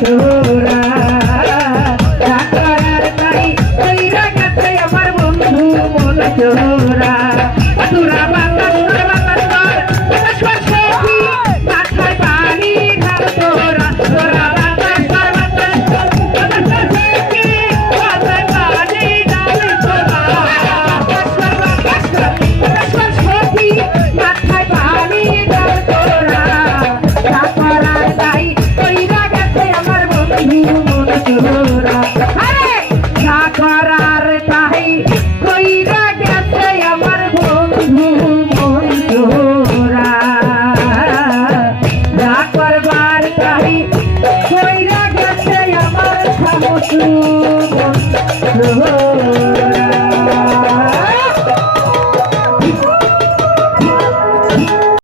তোরা করার তাই কইরা গেছে আমার বন্ধু মন তোরা তোরা বাতাস কর বাতাস কর সখী মাথায় পানি ঢাল তোরা তোরা বাতাস কর বাতাস কর সখী মাথায় পানি ঢাল তোরা বাতাস কর সখী মাথায় পানি ঢাল তোরা করার তাই কইরা গেছে আমার বন্ধু মন তোরা আরে করার তাই কইরা গেছে আমার বন্ধু মন তোরা করবার তাই কইরা গেছে আমার সমস্ত